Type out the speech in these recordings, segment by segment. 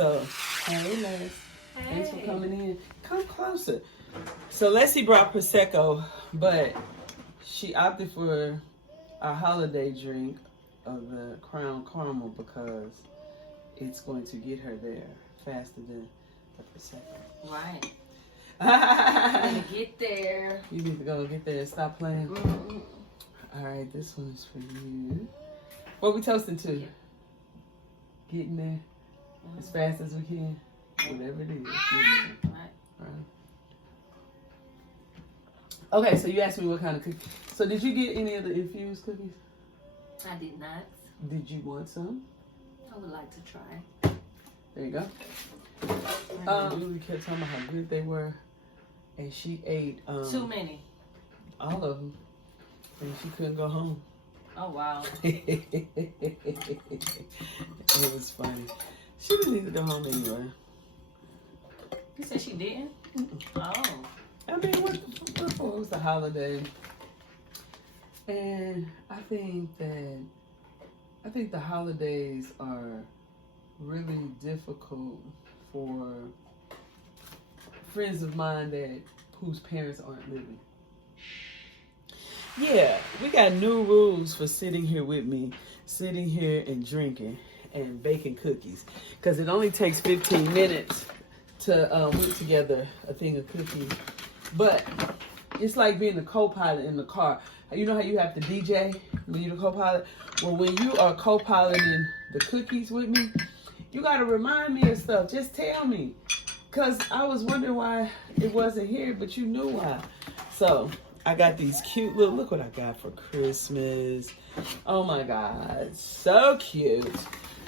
So, hey, Les. Hey. Thanks for coming in. Come closer. So, Lessie brought Prosecco, but she opted for our holiday drink of the Crown Caramel because it's going to get her there faster than the Prosecco. Right. I'm gonna get there. You need to go get there and stop playing. Mm-hmm. All right, this one is for you. What we toasting to? Yeah. Getting there as fast as we can. Whatever it is. Getting there. Right. All right. Okay, so you asked me what kind of cookies. So did you get any of the infused cookies? I did not. Did you want some? I would like to try. There you go. Julie kept talking about how good they were, and she ate too many. all of them, and she couldn't go home. Oh wow. It was funny. She didn't need to go home anyway. You said she didn't? Oh. I mean, what for? It was a holiday, and I think the holidays are really difficult for friends of mine whose parents aren't living. Yeah, we got new rules for sitting here with me, sitting here and drinking and baking cookies, because it only takes 15 minutes to whip together a thing of cookies. But it's like being a co-pilot in the car. You know how you have to DJ when you're the co-pilot? Well, when you are co-piloting the cookies with me, you got to remind me of stuff. Just tell me. Because I was wondering why it wasn't here, but you knew why. So I got these cute little, look what I got for Christmas. Oh my God, so cute.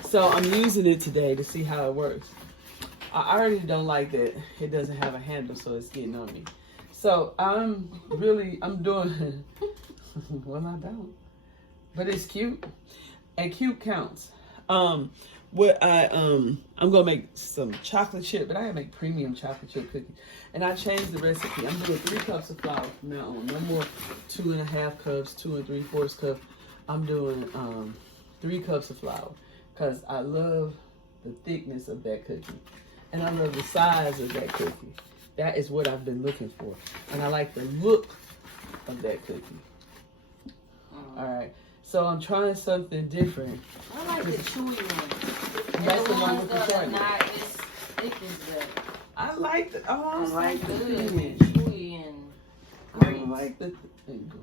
So I'm using it today to see how it works. I already don't like that it doesn't have a handle, so it's getting on me. So I'm doing, well, I don't. But it's cute, and cute counts. I'm gonna make some chocolate chip, but I gotta make premium chocolate chip cookies. And I changed the recipe. I'm doing 3 cups of flour from now on. No more 2.5 cups, 2 3/4 cups. I'm doing 3 cups of flour because I love the thickness of that cookie, and I love the size of that cookie. That is what I've been looking for, and I like the look of that cookie. All right. So I'm trying something different. I like the chewy ones. That's the one ones with the that are shortness. not as thick as the. I like the. Oh, I like the good thin. and chewy and I great. don't like the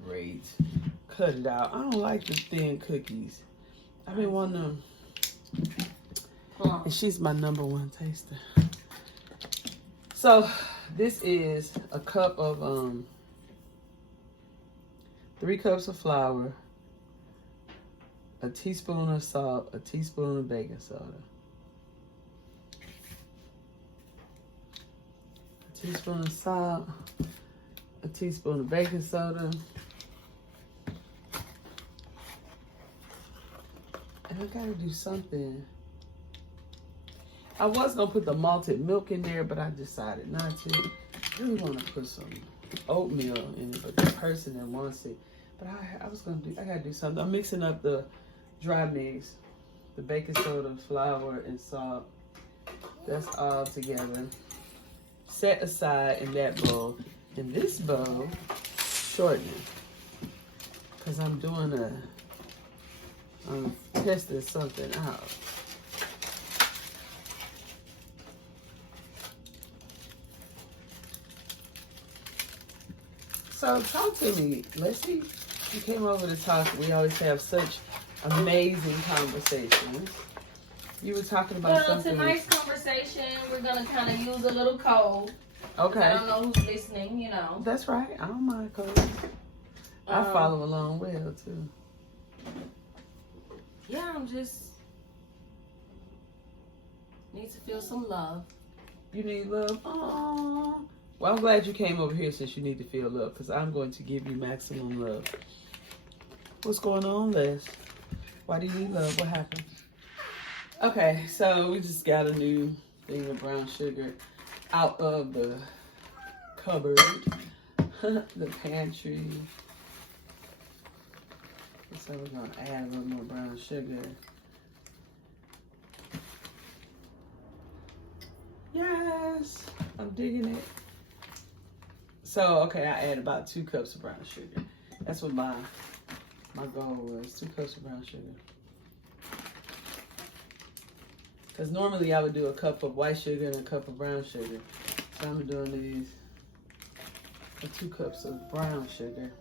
great. Cut it out. I don't like the thin cookies. I've been wanting them. And she's my #1 taster. So this is a cup of 3 cups of flour, a teaspoon of salt, a teaspoon of baking soda, a teaspoon of salt, a teaspoon of baking soda, and I gotta do something. I was gonna put the malted milk in there, but I decided not to. I really want to put some oatmeal in it, but the person that wants it. But I gotta do something. I'm mixing up the dry mix, the baking soda, flour, and salt. That's all together. Set aside in that bowl. In this bowl, shortening. Because I'm testing something out. So talk to me, Lessie. You came over to talk. We always have such amazing conversations. You were talking about something. Tonight's conversation, we're gonna kind of use a little code. Okay. I don't know who's listening, you know. That's right. I don't mind code. I follow along well too. Yeah, I'm just need to feel some love. You need love. Aww. Well, I'm glad you came over here since you need to feel love, because I'm going to give you maximum love. What's going on, Les? Why do you need love? What happened? Okay, so we just got a new thing of brown sugar out of the cupboard, the pantry. So we're going to add a little more brown sugar. Yes, I'm digging it. So, okay, I add about 2 cups of brown sugar. That's what my goal was, 2 cups of brown sugar. Because normally I would do a cup of white sugar and a cup of brown sugar. So I'm doing these for 2 cups of brown sugar.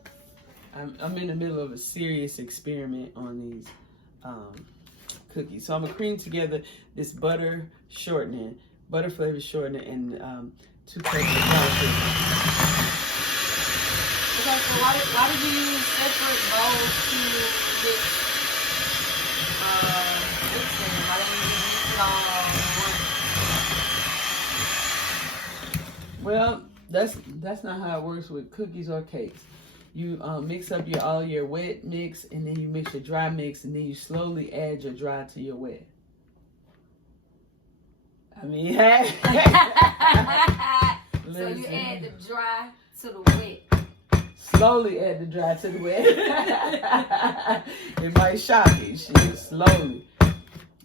I'm in the middle of a serious experiment on these cookies. So I'm gonna cream together this butter flavored shortening, and 2 cups of brown sugar. Okay, so why did you use separate bowls to mix mixing? Why didn't you mix it all at once? Well, that's not how it works with cookies or cakes. You mix up all your wet mix, and then you mix your dry mix, and then you slowly add your dry to your wet. I mean, So you add the dry to the wet. Slowly add the dry to the wet. It might shock you. Shit, slowly.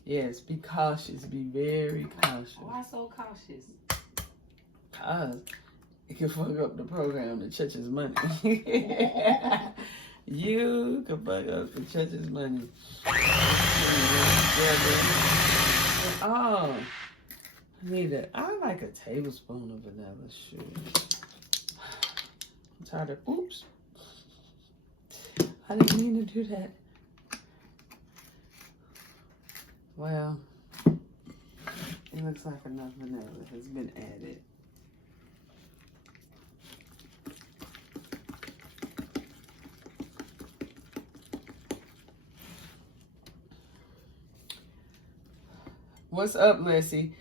Yes, be cautious. Be very cautious. Why so cautious? Cause it can fuck up the program, the church's money. You can fuck up the church's money. Oh, I like a tablespoon of vanilla sugar. I'm tired of, oops. I didn't mean to do that. Well, it looks like enough vanilla has been added. What's up, Lessie?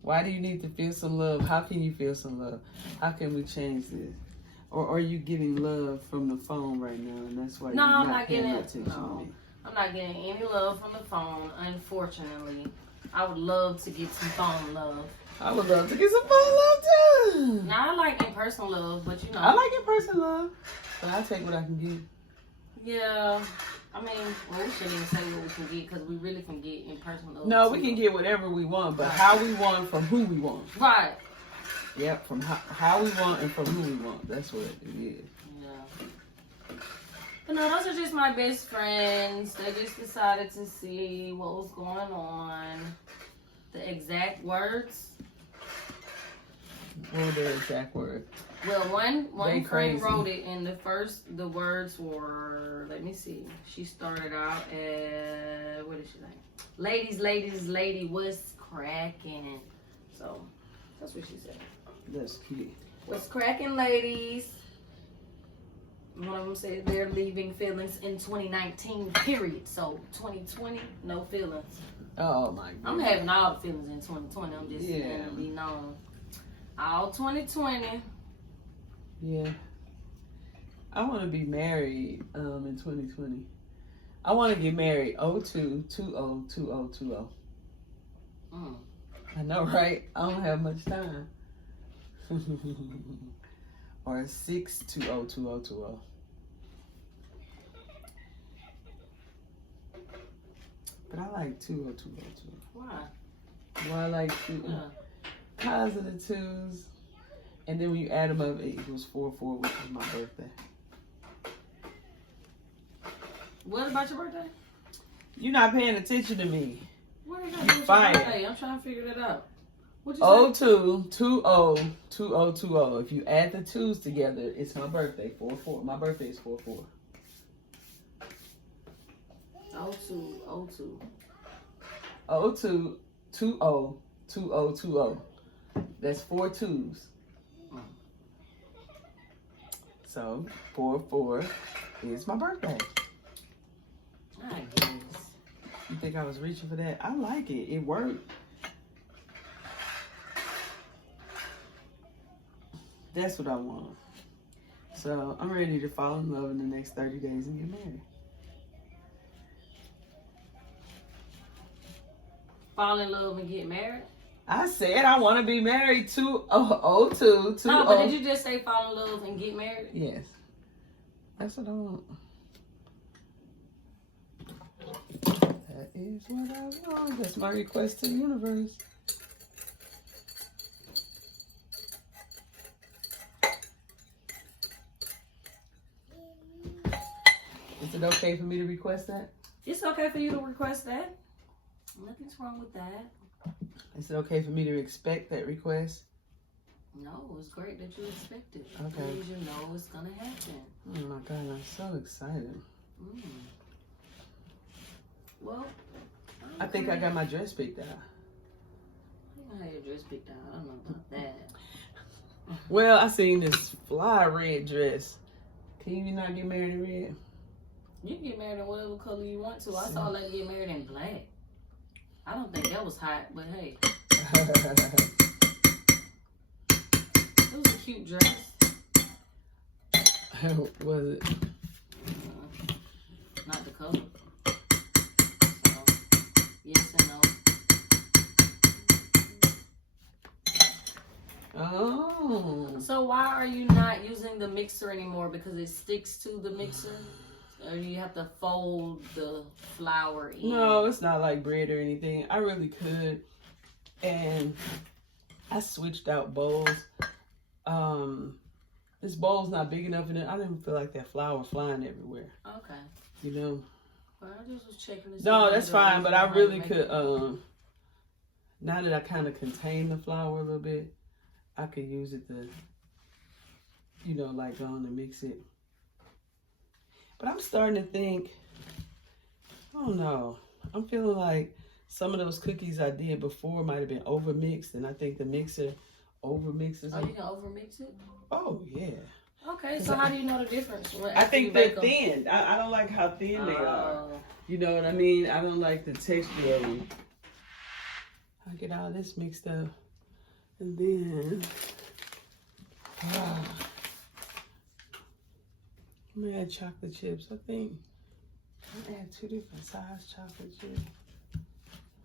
Why do you need to feel some love? How can you feel some love? How can we change this? Or are you getting love from the phone right now, and that's why you're not paying attention to me? I'm not getting any love from the phone, unfortunately. I would love to get some phone love. I would love to get some phone love too. Now, I like in-person love, but you know. I like in-person love, but I take what I can get. Yeah. I mean, well, we shouldn't even say what we can get, because we really can get in-person love. No, we can get whatever we want, but how we want from who we want. Right. Yep, from how we want and from who we want. That's what it is. Yeah. But no, those are just my best friends. They just decided to see what was going on. The exact words. What were their exact words? Well, one friend crazy. wrote it, and the words were, let me see. She started out at, what did she say? Lady, what's cracking? So, that's what she said. That's cute. What's cracking, ladies? One of them said they're leaving feelings in 2019, period. So, 2020, no feelings. Oh, my God. I'm having all the feelings in 2020. I'm just going to be known. All 2020. Yeah. I want to be married in 2020. I want to get married 02/20/2020. I know, right? I don't have much time. Or 6/20/2020. But I like 20/20/20. Why? Well, I like cause of the twos. And then when you add them up, it equals 4/4, which is my birthday. What about your birthday? You're not paying attention to me. What did I do with your Fired. birthday? I'm trying to figure that out. What'd you say? 02/20/2020. If you add the twos together, it's my birthday. 4/4. My birthday is 4/4. 02. 02/20/2020. That's 4 twos. So 4/4 is my birthday. I guess. You think I was reaching for that? I like it. It worked. That's what I want. So I'm ready to fall in love in the next 30 days and get married. Fall in love and get married? I said I want to be married to 02. No, but did you just say fall in love and get married? Yes. That's what I want. That is what I want. That's my request to the universe. it okay for me to request that? It's okay for you to request that. Nothing's wrong with that. Is it okay for me to expect that request? No, it's great that you expect it. Okay. It means you know it's gonna happen. Oh my God, I'm so excited. Well, I think I got my dress picked out. You know how your dress picked out. I don't know about that. Well, I seen this fly red dress. Can you not get married in red? You can get married in whatever color you want to. I saw a lady get married in black. I don't think that was hot, but hey. It was a cute dress. Was it? Not the color. So, yes and no. Oh. So why are you not using the mixer anymore? Because it sticks to the mixer? Or you have to fold the flour in? No, it's not like bread or anything. I really could. And I switched out bowls. This bowl's not big enough, and I didn't feel like that flour flying everywhere. Okay. You know? Well, I just was checking this. No, that's fine, but I really could, now that I kind of contain the flour a little bit, I could use it to, you know, like go on and mix it. But I'm starting to think, I don't know, I'm feeling like some of those cookies I did before might have been overmixed, and I think the mixer overmixes Oh, them. you can overmix it? Oh, yeah. Okay, so how do you know the difference? I think they're thin. I don't like how thin they are. Oh. You know what I mean? I don't like the texture of them. I get all this mixed up. And then, I'm gonna add chocolate chips. I think I'm gonna add 2 different size chocolate chips.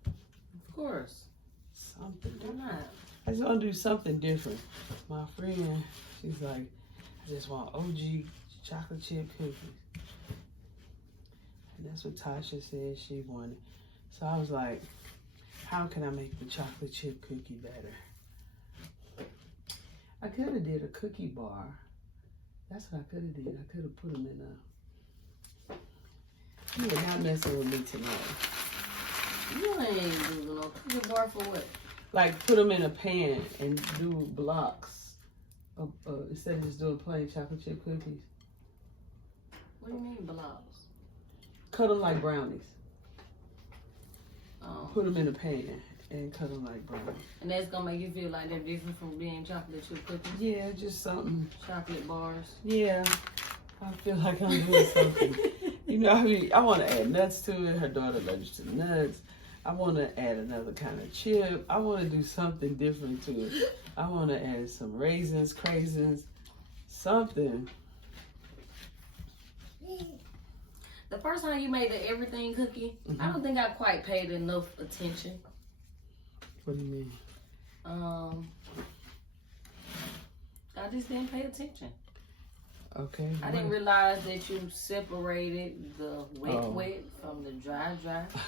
Of course. Something Why different. not? I just want to do something different. My friend, she's like, I just want OG chocolate chip cookies. And that's what Tasha said she wanted. So I was like, how can I make the chocolate chip cookie better? I could have did a cookie bar. That's what I could have did. I could have put them in a... You're not messing with me tonight. You ain't doing no cookie bar for what? Like put them in a pan and do blocks instead of just doing plain chocolate chip cookies. What do you mean blocks? Cut them like brownies. Oh. Put them in a pan and cut them like brownies. And that's gonna make you feel like they're different from being chocolate chip cookies? Yeah, just something. Chocolate bars? Yeah, I feel like I'm doing something. You know, I mean, I want to add nuts to it. Her daughter allergic to nuts. I want to add another kind of chip. I want to do something different to it. I want to add some raisins, craisins, something. The first time you made the everything cookie, I don't think I quite paid enough attention. What do you mean? I just didn't pay attention. Okay. I didn't realize that you separated the wet from the dry.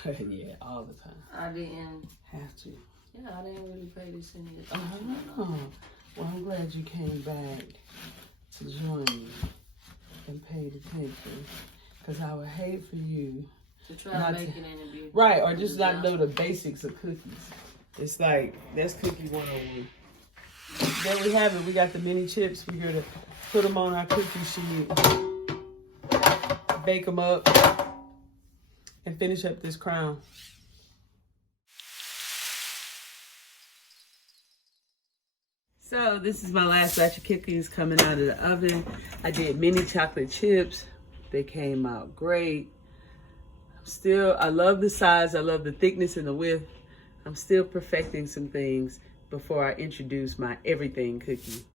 Yeah, all the time. I didn't Have to. Yeah, I didn't really pay this any attention. Oh, well, I'm glad you came back to join me and paid attention. Because I would hate for you To try to make it in and be right, or just not know the basics of cookies. It's like, that's cookie 101. There we have it. We got the mini chips. We're here to put them on our cookie sheet, bake them up, and finish up this crown. So this is my last batch of cookies coming out of the oven. I did mini chocolate chips. They came out great. I love the size. I love the thickness and the width. I'm still perfecting some things before I introduce my everything cookie.